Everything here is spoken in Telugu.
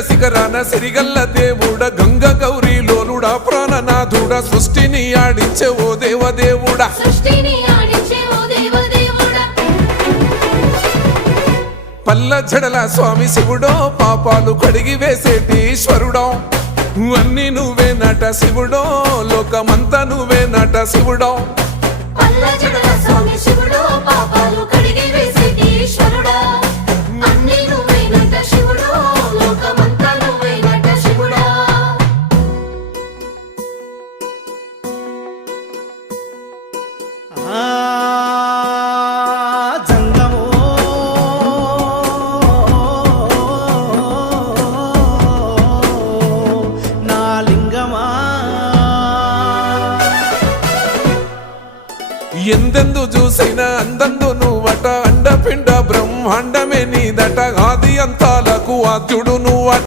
శిఖరాన సిరిగల్ల దేవుడ గంగ గౌరీ లోలుడా ప్రాణనాథుడ సృష్టిని ఆడించే ఓ దేవదేవుడా పల్ల జడల స్వామి శివుడో పాపాలు కడిగి వేసేటి ఈశ్వరుడో అన్ని నువ్వే నట శివుడో లోకమంతా నువ్వే నట శివుడో ఎందెందు చూసైనా అందందు నువ్వట అండపిండ బ్రహ్మాండమే నీదట ఆది అంతాలకు ఆద్యుడు నువ్వట